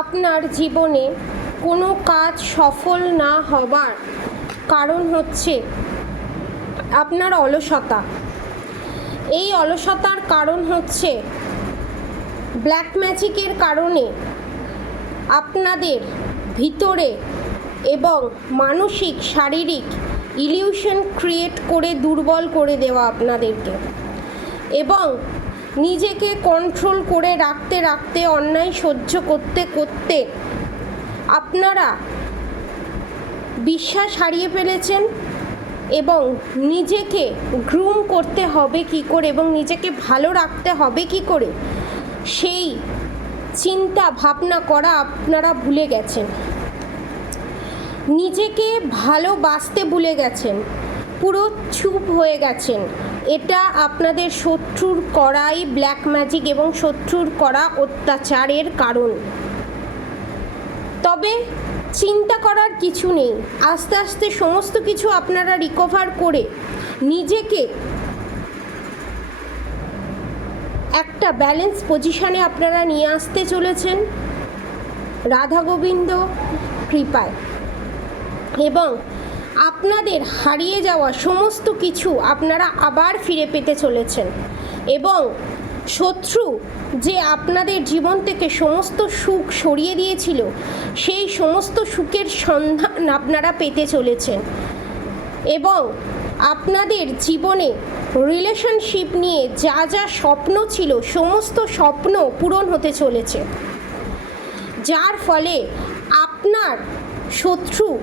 আপনার জীবনে কোনো কাজ সফল না হবার কারণ হচ্ছে আপনার অলসতা। এই অলসতার কারণ হচ্ছে ব্ল্যাক ম্যাজিকের কারণে আপনাদের ভিতরে এবং মানসিক, শারীরিক ইলিউশন ক্রিয়েট করে, দুর্বল করে দেওয়া আপনাদেরকে। এবং নিজেকে কন্ট্রোল করে রাখতে রাখতে, অন্যায় সহ্য করতে করতে আপনারা বিশ্বাস হারিয়ে ফেলেছেন এবং নিজেকে গ্রুম করতে হবে কি করে এবং নিজেকে ভালো রাখতে হবে কি করে, সেই চিন্তা ভাবনা করা আপনারা ভুলে গেছেন। নিজেকে ভালোবাসতে ভুলে গেছেন। পুরো চুপ হয়ে গেছেন। এটা আপনাদের শত্রুর করাই ব্ল্যাক ম্যাজিক এবং শত্রুর করা অত্যাচারের কারণ। তবে চিন্তা করার কিছু নেই। আস্তে আস্তে সমস্ত কিছু আপনারা রিকভার করে নিজেকে একটা ব্যালেন্স পজিশনে আপনারা নিয়ে আসতে চলেছেন। রাধা গোবিন্দ কৃপায়। এবং আপনাদের হারিয়ে যাওয়া সমস্ত কিছু আপনারা আবার ফিরে পেতে চলেছেন। এবং শত্রু যে আপনাদের জীবন থেকে সমস্ত সুখ সরিয়ে দিয়েছিল, সেই সমস্ত সুখের সন্ধান আপনারা পেতে চলেছেন। এবং আপনাদের জীবনে রিলেশনশিপ নিয়ে যা যা স্বপ্ন ছিল, সমস্ত স্বপ্ন পূরণ হতে চলেছে। যার ফলে আপনার শত্রু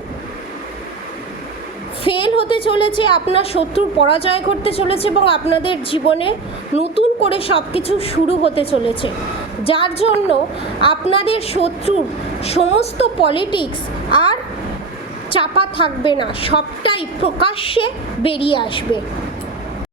ফেল হতে চলেছে, আপনার শত্রুর পরাজয় করতে চলেছে এবং আপনাদের জীবনে নতুন করে সব কিছু শুরু হতে চলেছে। যার জন্য আপনাদের শত্রুর সমস্ত পলিটিক্স আর চাপা থাকবে না, সবটাই প্রকাশ্যে বেরিয়ে আসবে।